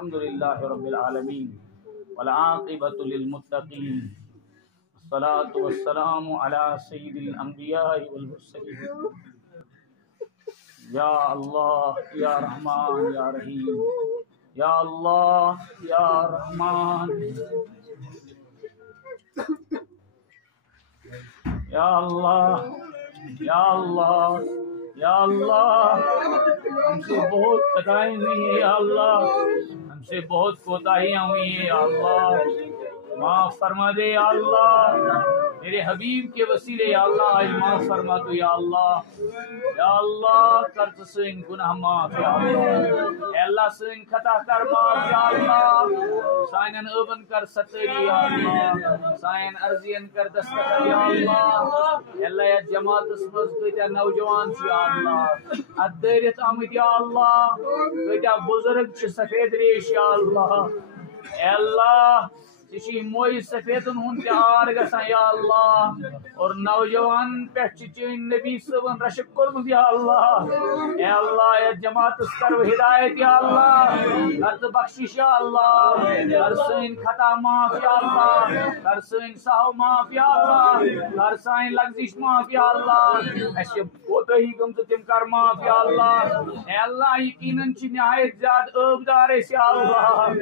الحمدللہ رب العالمین والعاقبۃ للمتقین والصلاة والسلام علی سید الانبیاء والمرسلین یا اللہ یا رحمان یا رحیم یا اللہ یا رحمان یا اللہ یا اللہ یا اللہ ہم سے بہت خطائیں ہوئی ہیں یا اللہ ہم سے بہت کوتاہیاں ہوئی ہیں یا اللہ معاف فرما دے یا اللہ میرے حبیب کے وسیلے یا اللہ آج معاف فرما دو یا اللہ کر تو سین گناہ معاف یا اللہ اے اللہ سین خطا کر معاف یا اللہ سائنن ابن کر ستری یا اللہ سائن ارزین کر دستخط یا اللہ اے اللہ یا جماعت اسمز کتیا نوجوان یا اللہ ادیرت آمد یا اللہ کتیا بزرگ چھ سفید ریش یا اللہ اے اللہ چی موئی سفیدن ہون تیار گسا یا اللہ اور نوجوان پہچ چین نبی صبن رشک کرم یا اللہ اے اللہ اے جماعت اسکر و ہدایت یا اللہ کرد بخشش یا اللہ کرسین خطا معاف یا اللہ کرسین ساو معاف یا اللہ کرسین لگزش معاف یا اللہ ایسے بہت ہی گم تو تم کر معاف یا اللہ اے اللہ یقیناً چی نہایت زیاد عبدار ہے یا اللہ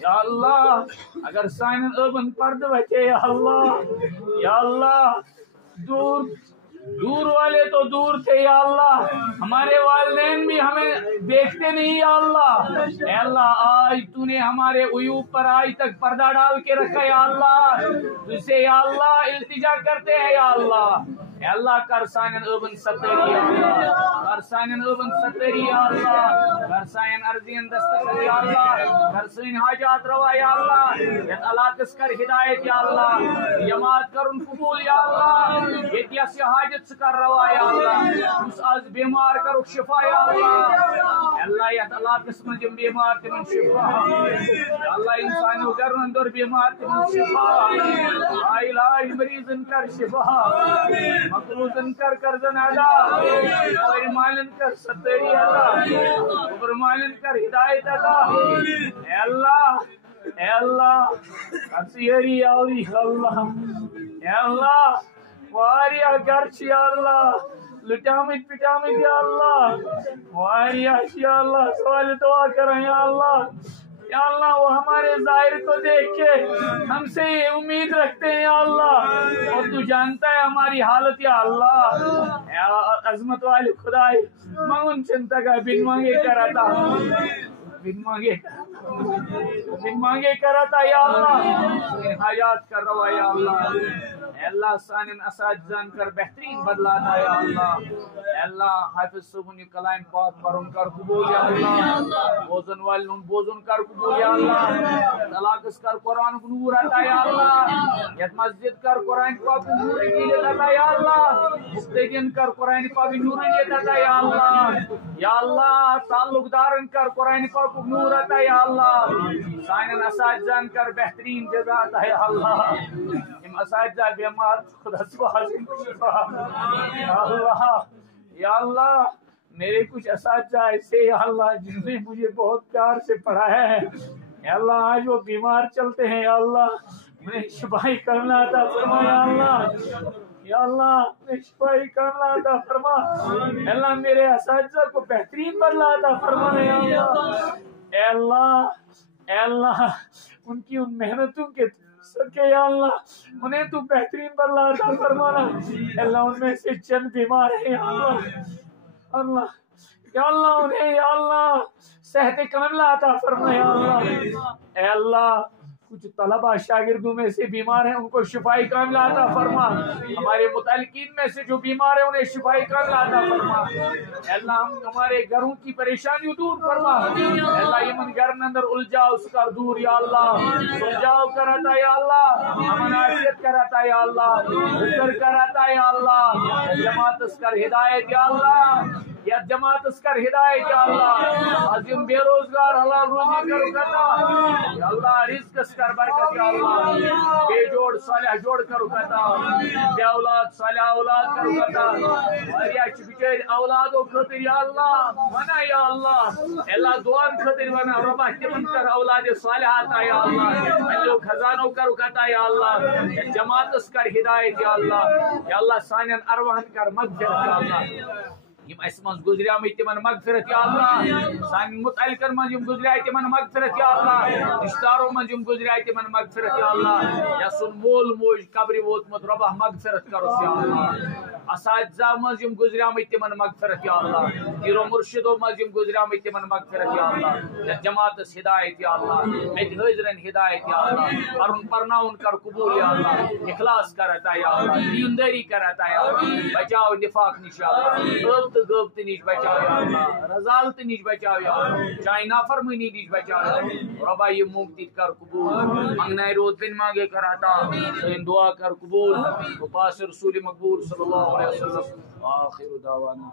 یا اللہ اگر سائن ابن پرد بچے یا اللہ دور والے تو دور تھے یا اللہ ہمارے والدین بھی ہمیں دیکھتے نہیں یا اللہ اے اللہ آج تو نے ہمارے عیوب پر آج تک پردہ ڈال کے رکھا یا اللہ تجھے یا اللہ التجا کرتے ہیں یا اللہ اے اللہ کر سائن ابن ستری یا اللہ کر سائن ابن ستری یا اللہ کر سائن ارزین دستخط یا اللہ کر سائن حاجات روا یا اللہ یا اللہ کس کر ہدایت یا اللہ جماعت کرن قبول یا اللہ یہ سے حاجت سکر روا یا اللہ اس آز بیمار کرو شفا یا اللہ اللہ یا اللہ قسم جم بیمار تمن شفا یا اللہ انسان در اندر بیمار تمن شفا علاج مریضن کر شفا مقروضن کر قرضن ادا اور مالن کر ستری ادا اور مالن کر ہدایت ادا اے اللہ اسیری اوی اللہ اے اللہ واریا گرچ یا اللہ لٹامت پٹامت یا اللہ واریا یا اللہ سوال دعا کریں یا اللہ وہ ہمارے ظاہر کو دیکھ کے ہم سے یہ امید رکھتے ہیں یا اللہ اور تو جانتا ہے ہماری حالت یا اللہ عظمت والے خدای مانگن چنتا کا بن مانگے کراتا یا اللہ حاجات کر رہا یا اللہ اے اللہ سانن اساتذان کر بہترین بدلاتا یا اللہ اے اللہ حافظ صبحنی کلائن پاک پرن کر قبول یا اللہ بوزن والن بوزن کر قبول یا اللہ علاقس کر قرآن کو نور عطا یا اللہ یت مسجد کر قرآن پاک نور عطا یا اللہ مفتدین کر قرآن پاک نور عطا یا اللہ تعلق دارن کر قرآن پاک نور عطا یا اللہ سانن اساتذان کر بہترین جزا عطا یا اللہ اساتذہ بیمار خدا سبحانہ شفا یا اللہ میرے کچھ اساتذہ ایسے یا اللہ جن نے مجھے بہت پیار سے پڑھایا ہے یا اللہ آج وہ بیمار چلتے ہیں یا اللہ انہیں شفائی کرنا عطا فرما یا اللہ انہیں شفائی کرنا عطا فرما یا اللہ میرے اساتذہ کو بہترین بدلہ عطا فرما اے اللہ ان کی ان محنتوں کے سکے یا اللہ انہیں تو بہترین بدلہ عطا فرمانا اللہ ان میں سے چند بیمار ہیں یا اللہ یا اللہ انہیں یا اللہ صحت کاملہ عطا فرما یا اللہ اے اللہ کچھ طلبہ شاگردوں میں سے بیمار ہیں ان کو شفائی کاملہ عطا فرما ہمارے متعلقین میں سے جو بیمار ہیں انہیں شفائی کاملہ عطا فرما اے اللہ ہمارے گھروں کی پریشانیوں دور فرما اے اللہ یہ من گھر اندر الجھاؤ اس کا دور یا اللہ سلجھاؤ کراتا یا اللہ امن عافیت کراتا یا اللہ ذکر کراتا یا اللہ جماعت اس کر ہدایت یا اللہ یا جماعت کر ہدایت یا اللہ عظیم بے روزگار حلال روزی کرو کتا یا اللہ رزق کر برکت یا اللہ بے جوڑ صالح جوڑ کرو کتا بے اولاد صالح اولاد کرو کتا واریاہ چھ بچار اولادو خاطر یا اللہ ونا یا اللہ اللہ دعان خاطر ونا ربا تمن کر اولاد صالحات یا اللہ اللہ خزانو کرو کتا یا اللہ جماعت کر ہدایت یا اللہ سانین ارواحن کر مغفرت یا اللہ یم اس من گزریا تمن مغفرت یا اللہ سان متعلقن من یم گزریا تمن مغفرت یا اللہ رشتارو من یم گزریا تمن مغفرت یا اللہ یا سن مول موج قبر ووتمت ربا مغفرت کرو یا اللہ اساتذہ من یم گزریا تمن مغفرت یا اللہ پیر و مرشدو من یم گزریا تمن مغفرت یا اللہ یا جماعت ہدایت یا اللہ ات حاضرن ہدایت یا اللہ پرن پرناون کر قبول یا اللہ اخلاص کرتا یا اللہ دینداری کرتا یا اللہ بچاؤ نفاق نش یا اللہ غبت نش بچاؤ یا اللہ رضالت نش بچاؤ یا اللہ چاہے نافرمانی نش بچاؤ یا اللہ ربا یہ مونگتی کر قبول منگنا روز بن مانگے کر عطا ان دعا کر قبول وپاس رسول مقبول صلی اللہ علیہ وسلم آخر دعوانا